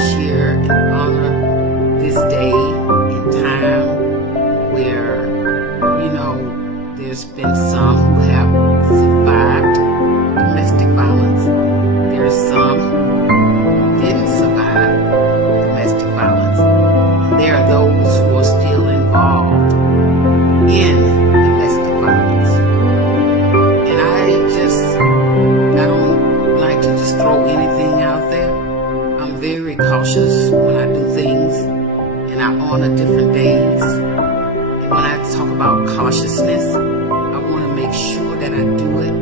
share and honor this day in time where, there's been some who have survived domestic violence. There's some who didn't survive domestic violence. And there are those who are still involved in domestic violence. And I don't like to just throw anything out there. I'm very cautious when I do things, and I honor different days. And when I talk about cautiousness, I want to make sure that I do it,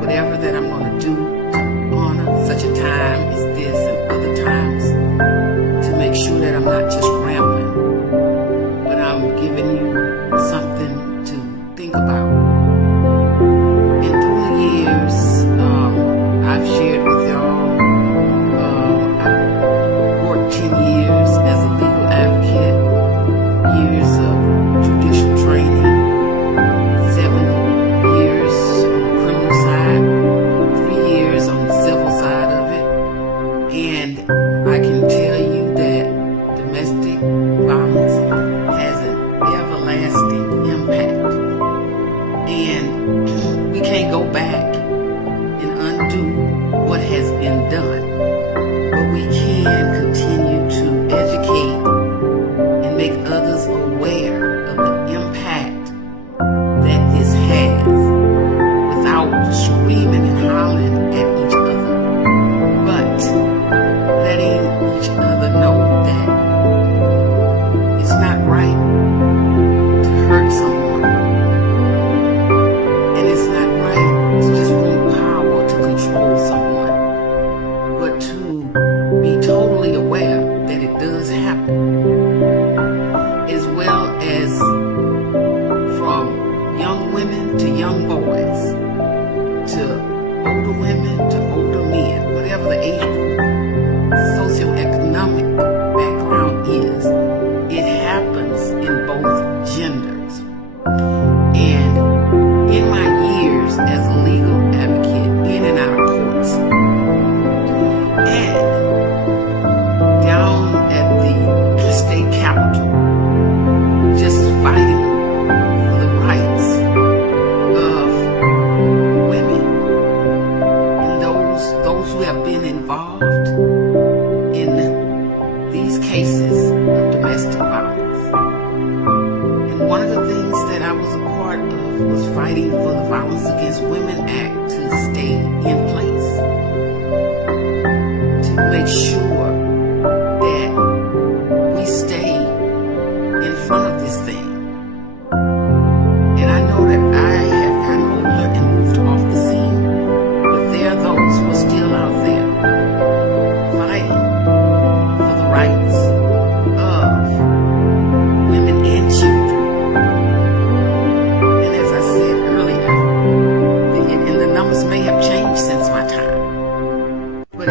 whatever that I'm going to do to honor such a time as this and other times, to make sure that I'm not just rambling, but I'm giving you something to think about. And through the years, I've shared with y'all, I worked 10 years as a legal advocate, years of judicial training, 7 years on the criminal side, 3 years on the civil side of it. And I can tell you that domestic violence has an everlasting impact. And we can't go back and undo what has been done. But we can continue to educate and make others aware of the impact that this has without screaming and hollering at each other, but letting each other know that it's not right to hurt someone, and it's not right to just want power to control someone, but to be totally aware that it does happen, as well as from young women to young boys, to older women to older men, whatever the age group, socioeconomic background is, it happens in both genders. And in my years as a legal advocate in and out of courts, and down at the state capitol, just fighting for the rights of women and those who have been involved in these cases of domestic violence. And one of the things that I was a part of was fighting for the Violence Against Women Act to stay in place, to make sure that we stay in front of this thing. And I know that I have gotten older and moved off the scene, but there are those who are still out there fighting for the rights of women and children. And as I said earlier, and the numbers may have changed since my time, but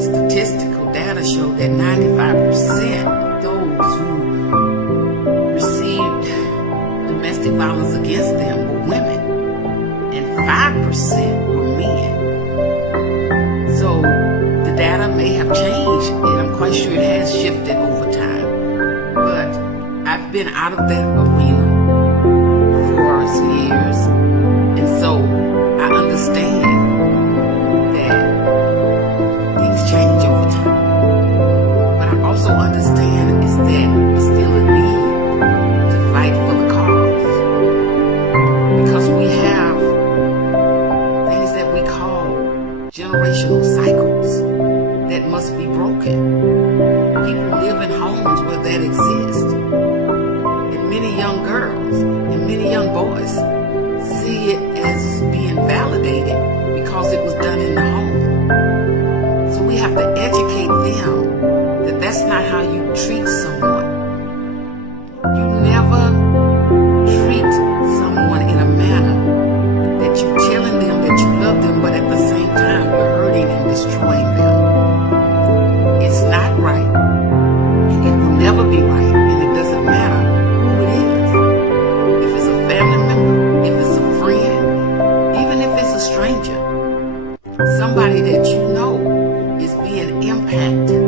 statistical data show that 95% of those who received domestic violence against them were women, and 5% were men. So the data may have changed, and I'm quite sure it has shifted over time. But I've been out of that arena for some years, and so I understand that things change over time. But I also understand is that there's still a need to fight for the cause, because we have things that we call generational cycles that must be broken. People live in homes where that exists, and many young girls and many young boys see it as being validated because it was done in the home. So we have to educate them that that's not how you treat someone. You never treat someone in a manner that you're telling them that you love them, but at the same time you're hurting and destroying them. It's not right, and it will never be right, and it doesn't matter who it is. If it's a family member, if it's a friend, even if it's a stranger, somebody that you know is being impacted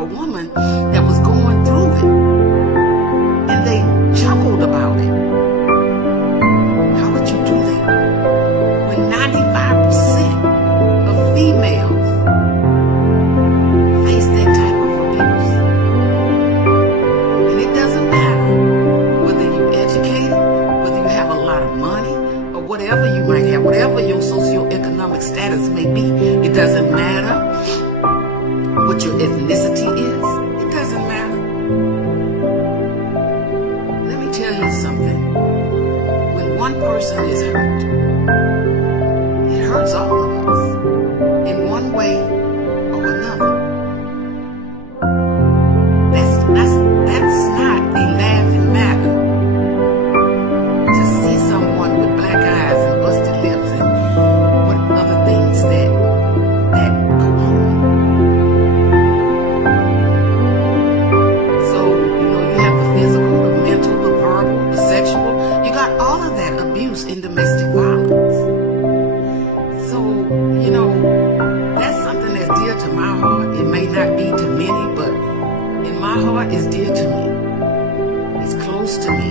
a woman that was going through it, and they chuckled about it. How would you do that when 95% of females face that type of abuse? And it doesn't matter whether you're educated, whether you have a lot of money, or whatever you might have, whatever your socioeconomic status may be. It doesn't matter what your ethnicity is. It doesn't matter. Let me tell you something. When one person is hurt, it hurts all of us in one way or another. That's not a laughing matter. To see someone with black eyes and busted lips and what other things that go on. So, you have the physical, the mental, the verbal, the sexual. You got all of that abuse in domestic violence. So, that's something that's dear to my heart. It may not be to many, but in my heart, it's dear to me. It's close to me.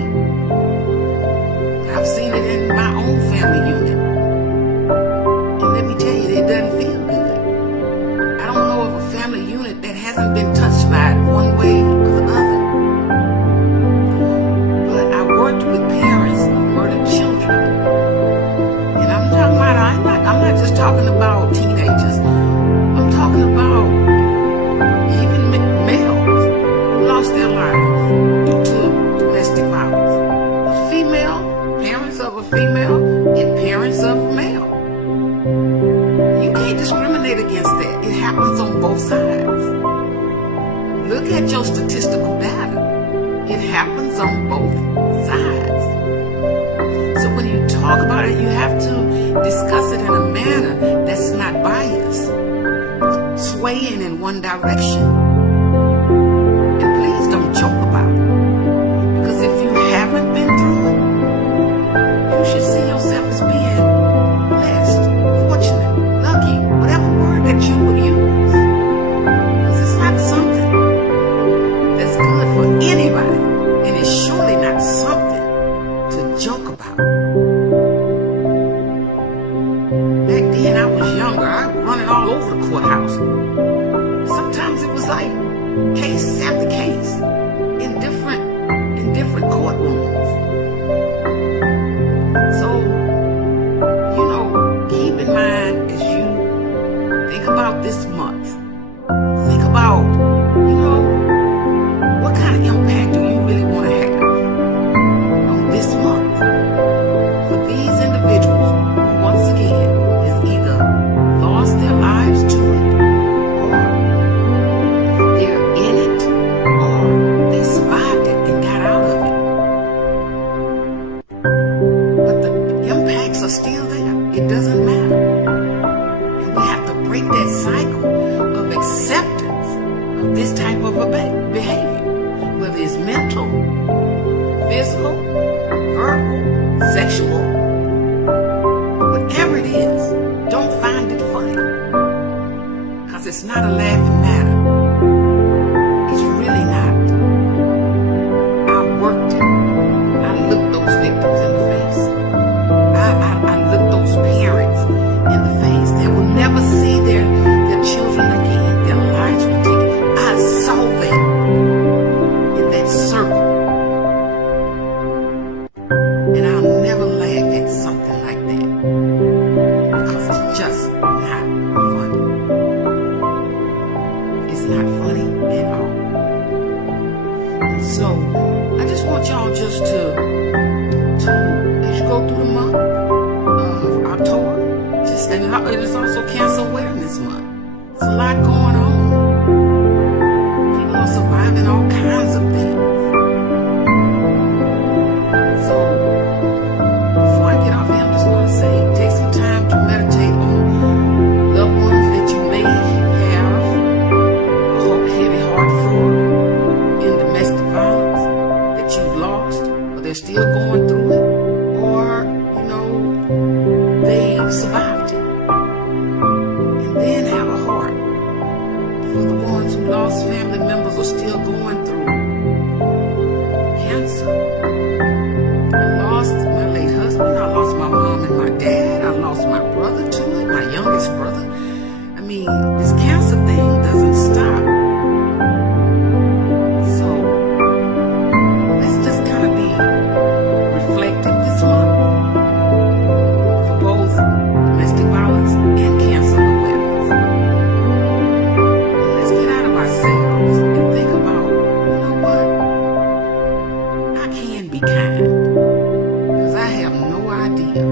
I've seen it in my own family unit. And let me tell you, it doesn't feel good. I don't know of a family unit that hasn't been touched by it one way or the other. But I worked with parents of murdered children. And I'm not just talking about teenagers. I'm talking about even males who lost their lives due to domestic violence. Parents of a female and parents of a male. You can't discriminate against that. It happens on both sides. Look at your statistical data. It happens on both sides. So when you talk about it, you have to discuss it in a manner that's not biased, swaying in one direction. And please don't joke about it. Because if you haven't been through it, you should see yourself as being blessed, fortunate, lucky, whatever word that you would use. Because it's not something that's good for anybody. And it's surely not something to joke about. Back then I was younger. I was running all over the courthouse. Sometimes it was like case after case in different courtrooms. So, keep in mind as you think about this month, think about, what kind of impact do you really want to have on this month for these individuals who, once again, has either lost their lives to it, or they're in it, or they survived it and got out of it. But the impacts are still there. It doesn't matter. And we have to break that cycle of acceptance of this type of behavior, whether it's mental, physical, verbal, sexual, whatever it is. Don't find it funny, because it's not a laughing matter. It's really not. I worked it. I looked those victims in the face. I looked those parents in the face that will never see their children again. Their lives were taken. I saw them in that circle. And I'll never laugh at something like that, because it's just not funny. It's not funny at all. And so I just want y'all just to as you go through the month of October, and it's also Cancer Awareness Month. There's a lot going on. People are surviving all kinds of things. So before I get off here, I'm just going to say, take some time to meditate on loved ones that you may have a heavy heart for in domestic violence, that you've lost, or they're still going through it, or they survived it. And then those who lost family members are still going through cancer. I lost my late husband. I lost my mom and my dad. I lost my brother to it, my youngest brother. I mean, this cancer thing doesn't stop. So let's just kind of be reflective this month for both domestic violence and cancer awareness. And let's get out of ourselves and think about, you know what? I can be kind, because I have no idea